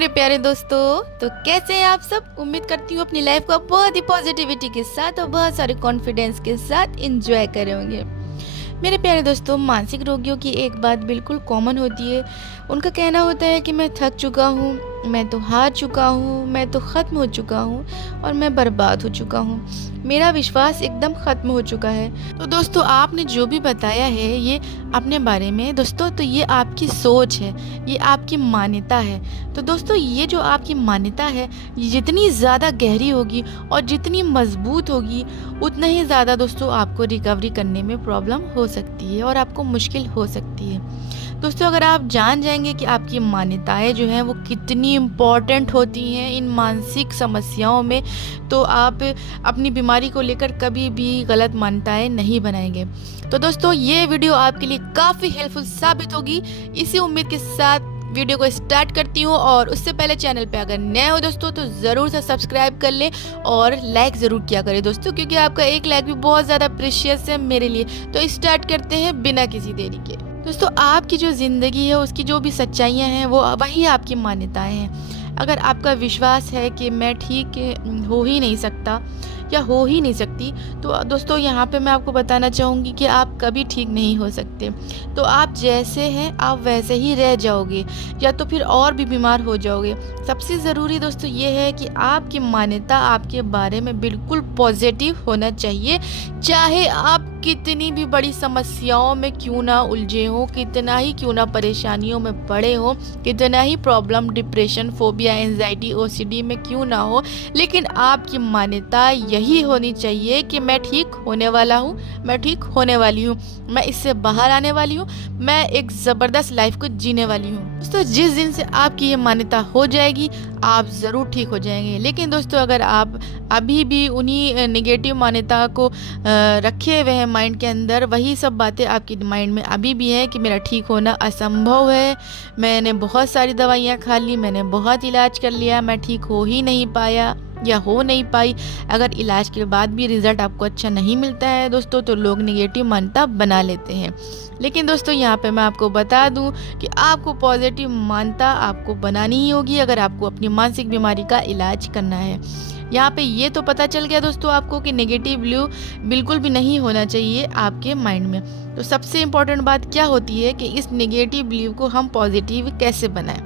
मेरे प्यारे दोस्तों, तो कैसे हैं आप सब। उम्मीद करती हूँ अपनी लाइफ को बहुत ही पॉजिटिविटी के साथ और बहुत सारे कॉन्फिडेंस के साथ एंजॉय करे होंगे। मेरे प्यारे दोस्तों, मानसिक रोगियों की एक बात बिल्कुल कॉमन होती है। उनका कहना होता है कि मैं थक चुका हूँ, मैं तो हार चुका हूँ, मैं तो ख़त्म हो चुका हूँ और मैं बर्बाद हो चुका हूँ, मेरा विश्वास एकदम ख़त्म हो चुका है। तो दोस्तों, आपने जो भी बताया है ये अपने बारे में दोस्तों, तो ये आपकी सोच है, ये आपकी मान्यता है। तो दोस्तों, ये जो आपकी मान्यता है ये जितनी ज़्यादा गहरी होगी और जितनी मजबूत होगी उतना ही ज़्यादा दोस्तों आपको रिकवरी करने में प्रॉब्लम हो सकती है और आपको मुश्किल हो सकती है। दोस्तों, अगर आप जान जाएंगे कि आपकी मान्यताएं जो हैं वो कितनी इम्पॉर्टेंट होती हैं इन मानसिक समस्याओं में, तो आप अपनी बीमारी को लेकर कभी भी गलत मान्यताएं नहीं बनाएंगे। तो दोस्तों, ये वीडियो आपके लिए काफ़ी हेल्पफुल साबित होगी। इसी उम्मीद के साथ वीडियो को स्टार्ट करती हूँ, और उससे पहले चैनल पे अगर नए हो दोस्तों तो ज़रूर से सब्सक्राइब कर लें और लाइक ज़रूर किया करें दोस्तों, क्योंकि आपका एक लाइक भी बहुत ज़्यादा प्रेशियस है मेरे लिए। तो स्टार्ट करते हैं बिना किसी देरी के। दोस्तों, आपकी जो ज़िंदगी है उसकी जो भी सच्चाइयाँ हैं वो वही आपकी मान्यताएं हैं। अगर आपका विश्वास है कि मैं ठीक हो ही नहीं सकता या हो ही नहीं सकती, तो दोस्तों यहाँ पे मैं आपको बताना चाहूँगी कि आप कभी ठीक नहीं हो सकते। तो आप जैसे हैं आप वैसे ही रह जाओगे या तो फिर और भी बीमार हो जाओगे। सबसे ज़रूरी दोस्तों ये है कि आपकी मान्यता आपके बारे में बिल्कुल पॉजिटिव होना चाहिए, चाहे आप कितनी भी बड़ी समस्याओं में क्यों ना उलझे हो, कितना ही क्यों ना परेशानियों में पड़े हो, कितना ही problem depression phobia anxiety OCD में क्यों ना हो, लेकिन आपकी मान्यता यही होनी चाहिए कि मैं ठीक होने वाला हूँ, मैं ठीक होने वाली हूँ, मैं इससे बाहर आने वाली हूँ, मैं एक ज़बरदस्त लाइफ को जीने वाली हूँ। दोस्तों, जिस दिन से आपकी ये मान्यता हो जाएगी आप ज़रूर ठीक हो जाएंगे। लेकिन दोस्तों, अगर आप अभी भी उन्हीं नेगेटिव मान्यता को रखे हुए हैं माइंड के अंदर, वही सब बातें आपकी माइंड में अभी भी है कि मेरा ठीक होना असंभव है, मैंने बहुत सारी दवाइयाँ खा ली, मैंने बहुत इलाज कर लिया, मैं ठीक हो ही नहीं पाया या हो नहीं पाई। अगर इलाज के बाद भी रिज़ल्ट आपको अच्छा नहीं मिलता है दोस्तों, तो लोग नेगेटिव मान्यता बना लेते हैं। लेकिन दोस्तों, यहाँ पे मैं आपको बता दूं कि आपको पॉजिटिव मान्यता आपको बनानी ही होगी अगर आपको अपनी मानसिक बीमारी का इलाज करना है। यहाँ पे ये तो पता चल गया दोस्तों आपको कि नेगेटिव बिलीव बिल्कुल भी नहीं होना चाहिए आपके माइंड में। तो सबसे इम्पोर्टेंट बात क्या होती है कि इस नेगेटिव बिलीव को हम पॉजिटिव कैसे बनाएं।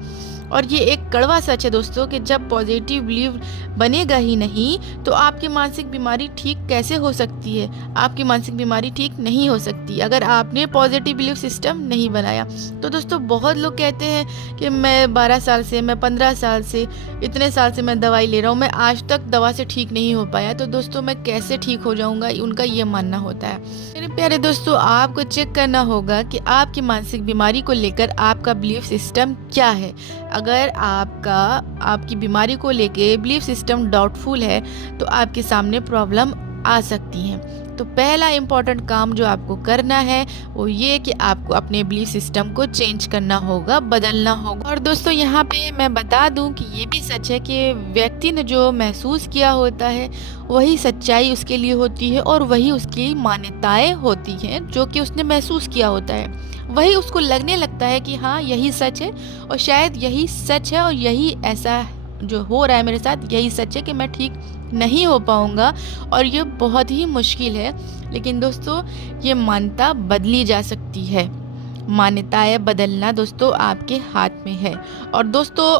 और ये एक कड़वा सच है दोस्तों कि जब पॉजिटिव बिलीव बनेगा ही नहीं तो आपकी मानसिक बीमारी ठीक कैसे हो सकती है। आपकी मानसिक बीमारी ठीक नहीं हो सकती अगर आपने पॉजिटिव बिलीव सिस्टम नहीं बनाया। तो दोस्तों, बहुत लोग कहते हैं कि मैं 12 साल से, मैं 15 साल से, इतने साल से मैं दवाई ले रहा हूँ, मैं आज तक दवा से ठीक नहीं हो पाया, तो दोस्तों मैं कैसे ठीक हो जाऊँगा, उनका ये मानना होता है। मेरे प्यारे दोस्तों, आपको चेक करना होगा कि आपकी मानसिक बीमारी को लेकर आपका बिलीफ सिस्टम क्या है। अगर आपकी बीमारी को लेके बिलीफ सिस्टम डाउटफुल है तो आपके सामने प्रॉब्लम आ सकती हैं। तो पहला इम्पॉर्टेंट काम जो आपको करना है वो ये कि आपको अपने बिलीफ सिस्टम को चेंज करना होगा, बदलना होगा। और दोस्तों, यहाँ पे मैं बता दूं कि ये भी सच है कि व्यक्ति ने जो महसूस किया होता है वही सच्चाई उसके लिए होती है और वही उसकी मान्यताएं होती हैं जो कि उसने महसूस किया होता है। वही उसको लगने लगता है कि हाँ यही सच है और शायद यही सच है और यही ऐसा जो हो रहा है मेरे साथ यही सच है कि मैं ठीक नहीं हो पाऊंगा और ये बहुत ही मुश्किल है। लेकिन दोस्तों, ये मान्यता बदली जा सकती है। मान्यताएं बदलना दोस्तों आपके हाथ में है। और दोस्तों,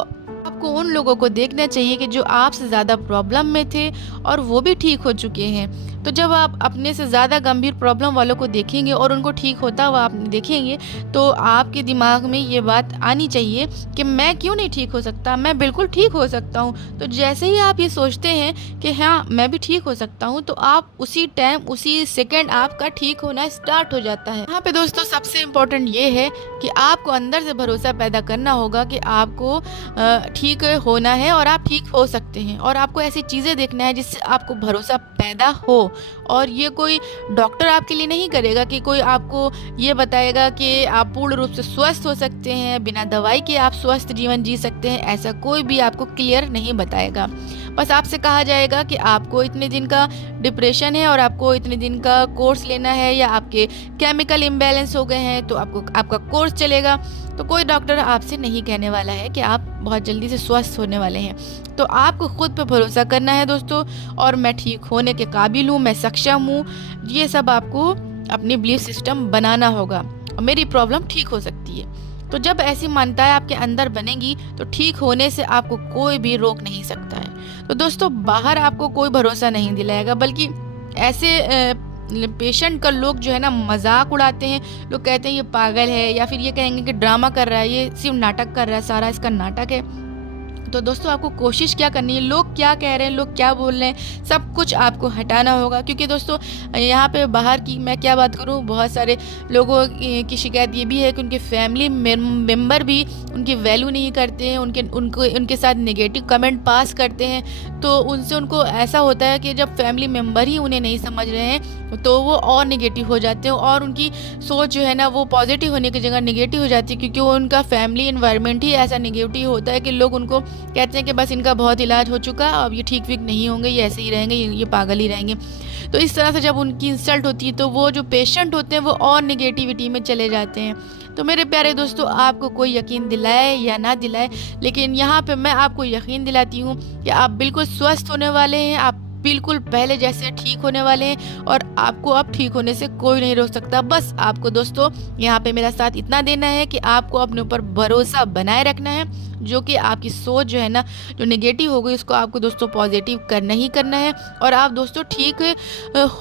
आपको उन लोगों को देखना चाहिए कि जो आपसे ज़्यादा प्रॉब्लम में थे और वो भी ठीक हो चुके हैं। तो जब आप अपने से ज़्यादा गंभीर प्रॉब्लम वालों को देखेंगे और उनको ठीक होता हुआ आप देखेंगे तो आपके दिमाग में ये बात आनी चाहिए कि मैं क्यों नहीं ठीक हो सकता, मैं बिल्कुल ठीक हो सकता हूँ। तो जैसे ही आप ये सोचते हैं कि हाँ मैं भी ठीक हो सकता हूँ, तो आप उसी टाइम उसी सेकेंड आपका ठीक होना स्टार्ट हो जाता है। यहाँ पे दोस्तों सबसे इम्पोर्टेंट ये है कि आपको अंदर से भरोसा पैदा करना होगा कि आपको ठीक होना है और आप ठीक हो सकते हैं। और आपको ऐसी चीज़ें देखना है जिससे आपको भरोसा पैदा हो। और ये कोई डॉक्टर आपके लिए नहीं करेगा कि कोई आपको ये बताएगा कि आप पूर्ण रूप से स्वस्थ हो सकते हैं, बिना दवाई के आप स्वस्थ जीवन जी सकते हैं, ऐसा कोई भी आपको क्लियर नहीं बताएगा। बस आपसे कहा जाएगा कि आपको इतने दिन का डिप्रेशन है और आपको इतने दिन का कोर्स लेना है, या आपके केमिकल इम्बैलेंस हो गए हैं तो आपको आपका कोर्स चलेगा। तो कोई डॉक्टर आपसे नहीं कहने वाला है कि आप बहुत जल्दी से स्वस्थ होने वाले हैं। तो आपको खुद पे भरोसा करना है दोस्तों, और मैं ठीक होने के काबिल हूँ, मैं सक्षम हूँ, ये सब आपको अपनी बिलीफ सिस्टम बनाना होगा और मेरी प्रॉब्लम ठीक हो सकती है। तो जब ऐसी मान्यताएं आपके अंदर बनेंगी तो ठीक होने से आपको कोई भी रोक नहीं सकता है। तो दोस्तों बाहर आपको कोई भरोसा नहीं दिलाएगा, बल्कि ऐसे पेशेंट का लोग जो है ना मजाक उड़ाते हैं। लोग कहते हैं ये पागल है, या फिर ये कहेंगे कि ड्रामा कर रहा है, ये सिर्फ नाटक कर रहा है, सारा इसका नाटक है। तो दोस्तों आपको कोशिश क्या करनी है, लोग क्या कह रहे हैं, लोग क्या बोल रहे हैं, सब कुछ आपको हटाना होगा। क्योंकि दोस्तों यहाँ पे बाहर की मैं क्या बात करूँ, बहुत सारे लोगों की शिकायत ये भी है कि उनके फैमिली मेम्बर भी उनकी वैल्यू नहीं करते हैं, उनके साथ नेगेटिव कमेंट पास करते हैं। तो उनसे उनको ऐसा होता है कि जब फैमिली मेम्बर ही उन्हें नहीं समझ रहे हैं तो वो और नेगेटिव हो जाते हैं, और उनकी सोच जो है ना वो पॉजिटिव होने की जगह नेगेटिव हो जाती है। क्योंकि वो उनका फैमिली इन्वायरमेंट ही ऐसा नेगेटिव होता है कि लोग उनको कहते हैं कि बस इनका बहुत इलाज हो चुका है, अब ये ठीक विक नहीं होंगे, ये ऐसे ही रहेंगे, ये पागल ही रहेंगे। तो इस तरह से जब उनकी इंसल्ट होती है तो वो जो पेशेंट होते हैं वो और नेगेटिविटी में चले जाते हैं। तो मेरे प्यारे दोस्तों आपको कोई यकीन दिलाए या ना दिलाए, लेकिन यहाँ पे मैं आपको यकीन दिलाती हूँ कि आप बिल्कुल स्वस्थ होने वाले हैं, आप बिल्कुल पहले जैसे ठीक होने वाले हैं, और आपको अब ठीक होने से कोई नहीं रोक सकता। बस आपको दोस्तों यहाँ पे मेरा साथ इतना देना है कि आपको अपने ऊपर भरोसा बनाए रखना है, जो कि आपकी सोच जो है ना जो नेगेटिव हो गई उसको आपको दोस्तों पॉजिटिव करना ही करना है, और आप दोस्तों ठीक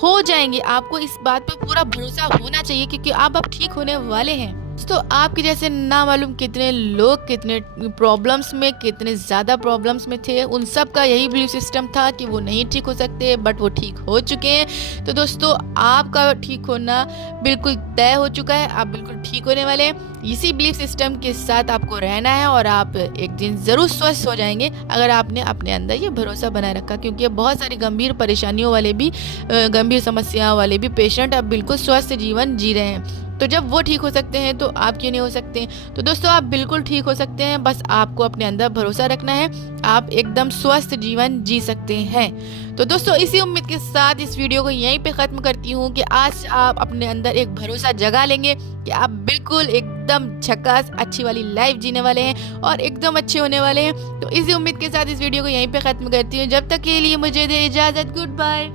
हो जाएंगे। आपको इस बात पे पूरा भरोसा होना चाहिए क्योंकि आप अब ठीक होने वाले हैं। तो आपके जैसे ना मालूम कितने लोग कितने प्रॉब्लम्स में, कितने ज़्यादा प्रॉब्लम्स में थे, उन सब का यही बिलीफ सिस्टम था कि वो नहीं ठीक हो सकते, बट वो ठीक हो चुके हैं। तो दोस्तों आपका ठीक होना बिल्कुल तय हो चुका है, आप बिल्कुल ठीक होने वाले हैं। इसी बिलीफ सिस्टम के साथ आपको रहना है और आप एक दिन ज़रूर स्वस्थ हो जाएंगे अगर आपने अपने अंदर ये भरोसा बनाए रखा। क्योंकि बहुत सारी गंभीर परेशानियों वाले भी, गंभीर समस्याओं वाले भी पेशेंट अब बिल्कुल स्वस्थ जीवन जी रहे हैं। तो जब वो ठीक हो सकते हैं तो आप क्यों नहीं हो सकते? तो दोस्तों आप बिल्कुल ठीक हो सकते हैं, बस आपको अपने अंदर भरोसा रखना है, आप एकदम स्वस्थ जीवन जी सकते हैं। तो दोस्तों इसी उम्मीद के साथ इस वीडियो को यहीं पे ख़त्म करती हूँ कि आज आप अपने अंदर एक भरोसा जगा लेंगे कि आप बिल्कुल एकदम झकास अच्छी वाली लाइफ जीने वाले हैं और एकदम अच्छे होने वाले हैं। तो इसी उम्मीद के साथ इस वीडियो को यहीं पे ख़त्म करती हूँ। जब तक के लिए मुझे दे इजाज़त, गुड बाय।